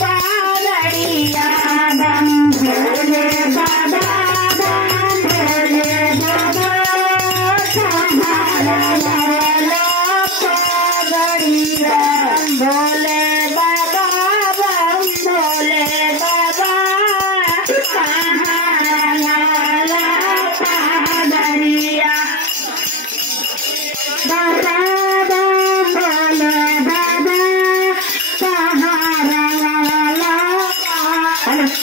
पागड़िया बम भोले बाबा कहाँ रंगवला पागड़िया भोले बाबा बम भोले बाबा कहाँ रंगवला पागड़िया बाबा बम भोले बाबा कहाँ रंगवला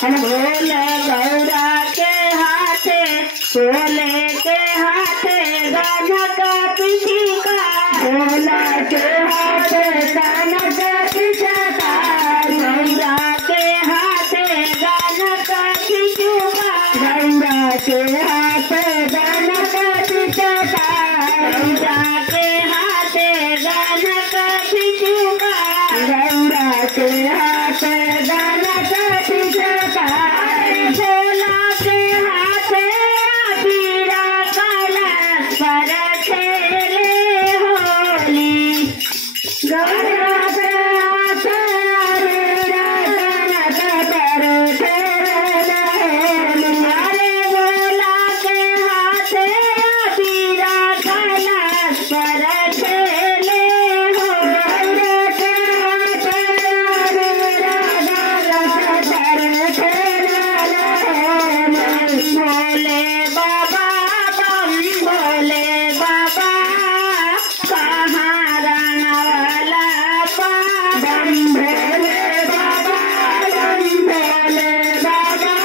भोले गौरा के हाथे भोले के हाथे गाना का पिछिका भोला के हाथे गाना का पिछका गौरा के हाथे गाना का पिछुका गौरा के हाथे गाना का पिछका गौरा के हाथे गाना का पिछुका गौरा के हाथे गाना का पिछका भोला के हाथे पीरा कलश पर खेले होली गौरा के हाथे पीरा कलश पर खेले होली अरे भोला के हाथे पीरा कलश पर खेले होली के हाथे पीरा कलश पर खेले होली भोले बाबा बम भोले बाबा कहाँ रंगवला बम भोले बाबा बम भोले बाबा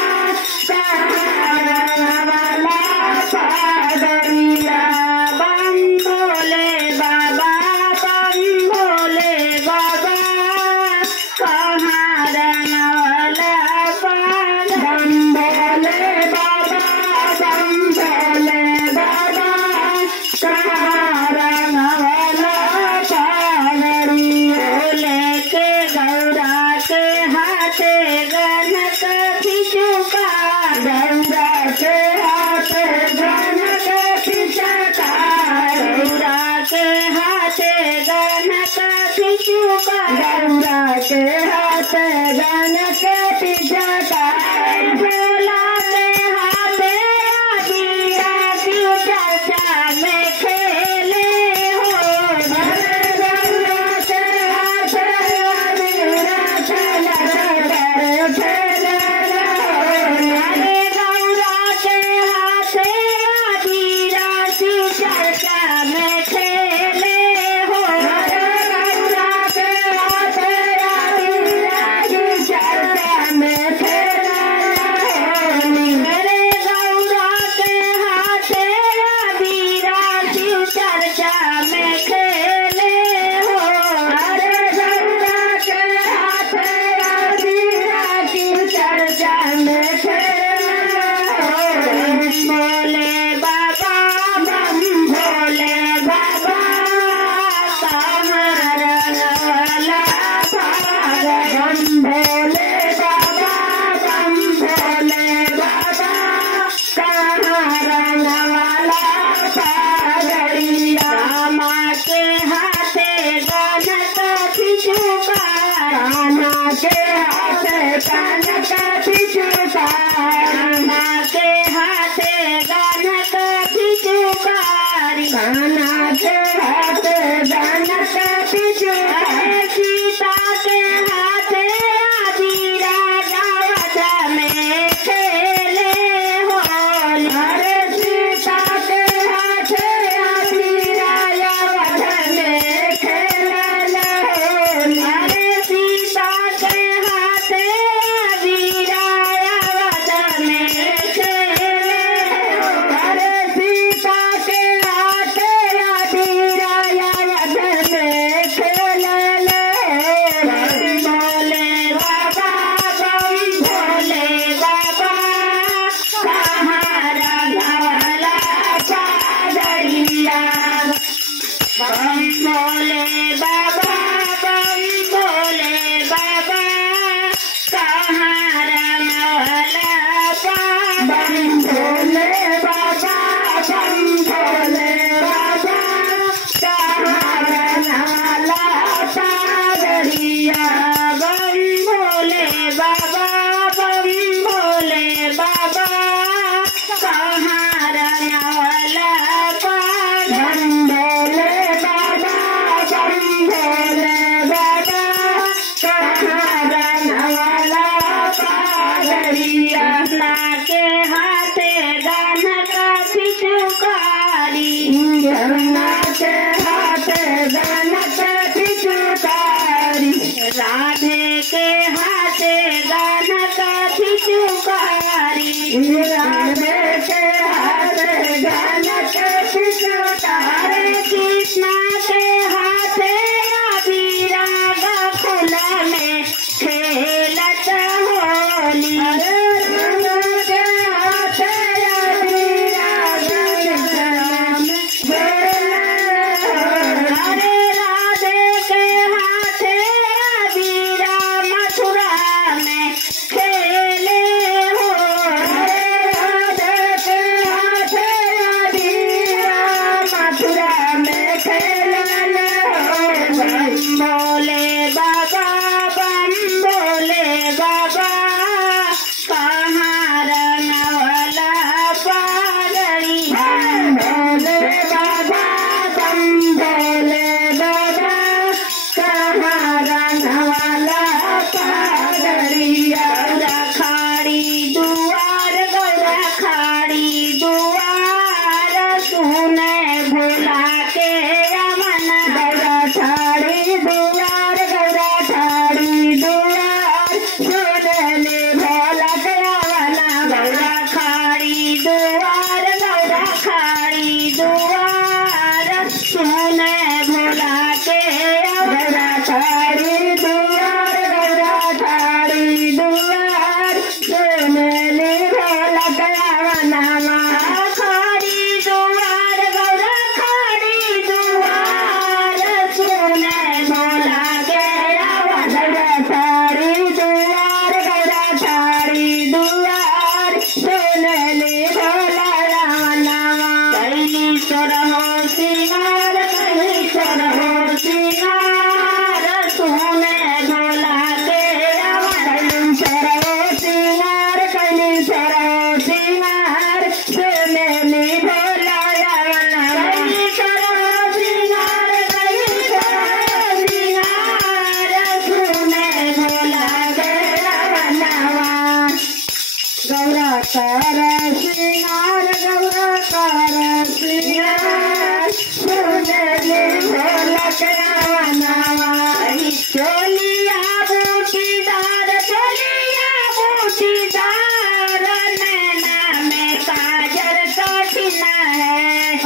कहाँ रंगवला पागड़िया बम भोले बाबा बम भोले बाबा कहाँ रंगवला बम भोले बाबा बम भोले बाबा कहाँ रंगवला पागड़िया भोले के गौरा के हाथे गाना का पिछुका गौरा के हाथे गाना का पिछका गौरा के हाथे गाना का पिछुका गौरा के हाथे गाना का पिछका भोला के हाथे पीरा की चर्चा में खेले हो गौरा के हाथे पीरा चला कर खेले अरे गौरा के हाथे पीरा की चर्चा में खेले हो गौरा के हाथे पीरा की चर्चा में खेले मेरे गौरा के हाथे पीरा की चर्चा में खेले हो अरे गौरा के हाथे पीरा की चर्चा में खेले हो भोले बाबा बम भोले बाबा कहाँ रंगवला बम भोले बाबा बम भोले बाबा कहाँ रंगवला पागड़िया रामा के हाथे गाना का पिछुका रामा के हाथे गाना का पिछुका रामा के हाथे गाना का पिछुका गाना के हाथे गाना का पिछुका सीता के हाथे पीरा दावत में खेले होली अरे सीता के हाथे पीरा दावत में खेले होली अरे सीता के हाथे पीरा दावत में पागड़िया कृष्णा के हाथे गाना का पिचुकारी कृष्णा के हाथे गाना का पिचुकारी राधे के हाथे गाना का पिचुकारी राधे के हाथे गाना का पिचुकारी कृष्णा के हाथे अबीरा गोकुल में खेलत होली के हाथे अबीरा गोकुल में अरे राधे के हाथे अबीरा मथुरा में खेले हो राधे के हाथे अबीरा मथुरा में खेले बोले बाबा बम बोले बाबा कहाँ रंगवाला पागड़ी बोले बाबा बम बोले बाबा कहाँ रंगवाला पागड़िया खाड़ी दुआर गौरा खाड़ी दुआर सुने भोला के अमन गौरा ठाड़ी दुआर गौरा ठाड़ी दुआर सुनले भोला के अमन गौरा खाड़ी दुआर गौरा खाड़ी दुआर सुने भोला के गौरा ठाड़ी दुआर गौरा ठाड़ी दुआर सुनले भोला के अमन खाड़ी दुआर गौरा खाड़ी दुआर सुने भोला के गौरा ठाड़ी दुआर गौरा ठाड़ी दुआर सुनले भोला कैली चढ़ो सिंगार कैली चढ़ो सिंगार सुने भोला के कैली चढ़ो सिंगार कैली चढ़ो सिंगार सुनले भोला कैली चढ़ो सिंगार कैली चढ़ो सिंगार सुने भोला के गौरा कर सिंगार गौरा कर सिंगार सुनले भोला के चोलिया बूटीदार नैना में काजर कठिना है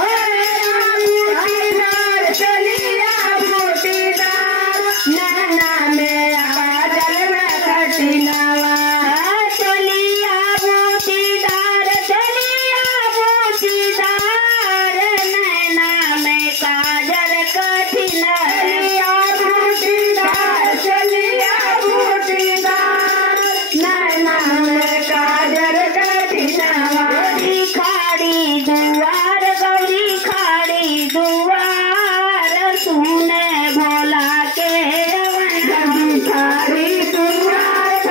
बूटीदार चोलिया बूटीदार नैना में काजल में कठिना चोलिया बूटीदार नैना में काजल कठिना चलिया बूटीदार नैना में काजल कठिना गौरी खाड़ी दुआर सुने भोला के खाड़ी दुआर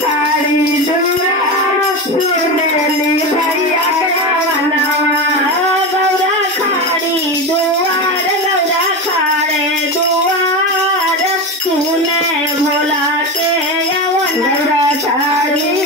खाड़ी दुआर सुनले भैया गौरा खाड़ी दुआर गौरा खाड़े दुआर सुने भोला के गौरा खाड़ी